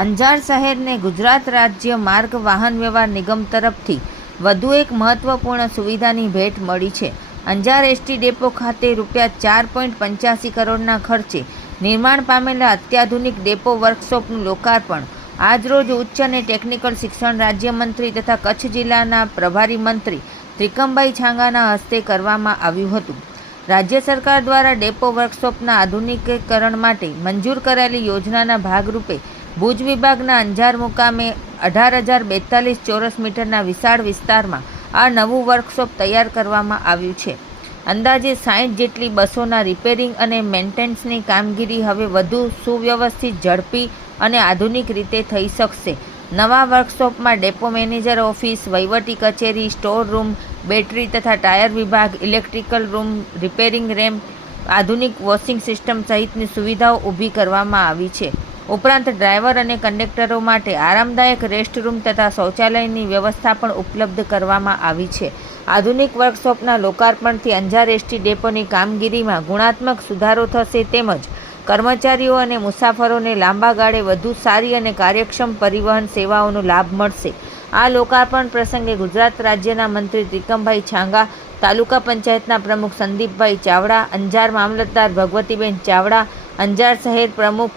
અંજાર શહેરને ગુજરાત રાજ્ય માર્ગ વાહન વ્યવહાર નિગમ તરફથી વધુ એક મહત્વપૂર્ણ સુવિધાની ભેટ મળી છે। અંજાર એસટી ડેપો ખાતે ₹4.85 કરોડના ખર્ચે નિર્માણ પામેલા અત્યાધુનિક ડેપો વર્કશોપનું લોકાર્પણ આજરોજ ઉચ્ચ અને ટેકનિકલ શિક્ષણ રાજ્યમંત્રી તથા કચ્છ જિલ્લાના પ્રભારી મંત્રી ત્રિકમભાઈ છાંગાના હસ્તે કરવામાં આવ્યું હતું। રાજ્ય સરકાર દ્વારા ડેપો વર્કશોપના આધુનિકીકરણ માટે મંજૂર કરાયેલી યોજનાના ભાગરૂપે ભુજ વિભાગના અંજાર મુકામે 18,042 ચોરસ મીટરના વિશાળ વિસ્તારમાં આ નવું વર્કશોપ તૈયાર કરવામાં આવ્યું છે। અંદાજે 60 જેટલી બસોના રિપેરિંગ અને મેન્ટેનન્સની કામગીરી હવે વધુ સુવ્યવસ્થિત, ઝડપી અને આધુનિક રીતે થઈ શકશે। નવા વર્કશોપમાં ડેપો મેનેજર ઓફિસ, વહીવટી કચેરી, સ્ટોર રૂમ, બેટરી તથા ટાયર વિભાગ, ઇલેક્ટ્રિકલ રૂમ, રિપેરિંગ રેમ્પ, આધુનિક વોશિંગ સિસ્ટમ સહિતની સુવિધાઓ ઊભી કરવામાં આવી છે। ઉપરાંત ડ્રાઈવર અને કંડક્ટરો માટે આરામદાયક રેસ્ટરૂમ તથા શૌચાલયની વ્યવસ્થા પણ ઉપલબ્ધ કરવામાં આવી છે। આધુનિક વર્કશોપના લોકાર્પણથી અંજાર એસટી ડેપોની કામગીરીમાં ગુણાત્મક સુધારો થશે તેમજ કર્મચારીઓ અને મુસાફરોને લાંબા ગાળે વધુ સારી અને કાર્યક્ષમ પરિવહન સેવાઓનો લાભ મળશે। આ લોકાર્પણ પ્રસંગે ગુજરાત રાજ્યના મંત્રી ત્રિકમભાઈ છાંગા, તાલુકા પંચાયતના પ્રમુખ સંદીપભાઈ ચાવડા, અંજાર મામલતદાર ભગવતીબેન ચાવડા, અંજાર શહેર પ્રમુખ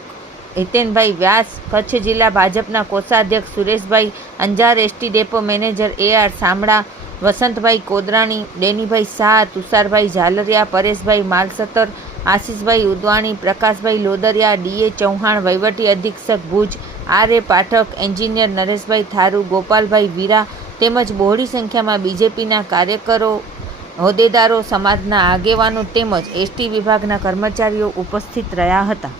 હિતેનભાઈ વ્યાસ, કચ્છ જિલ્લા ભાજપના કોષાધ્યક્ષ Sureshbhai, Anjar ST depot manager AR Samda, Vasantbhai Kodrani, Denibhai Shah, Tusharbhai Jhalariya, Pareshbhai Malsatar, Ashishbhai Udvani, Prakashbhai Lodariya, DA Chauhan, વહીવટી અધિક્ષક ભુજ, RA પાઠક, એન્જિનિયર નરેશભાઈ થારુ, ગોપાલભાઈ વીરા તેમજ બહોળી સંખ્યામાં બીજેપીના કાર્યકરો, હોદ્દેદારો, સમાજના આગેવાનો તેમજ એસટી વિભાગના કર્મચારીઓ ઉપસ્થિત રહ્યા હતા।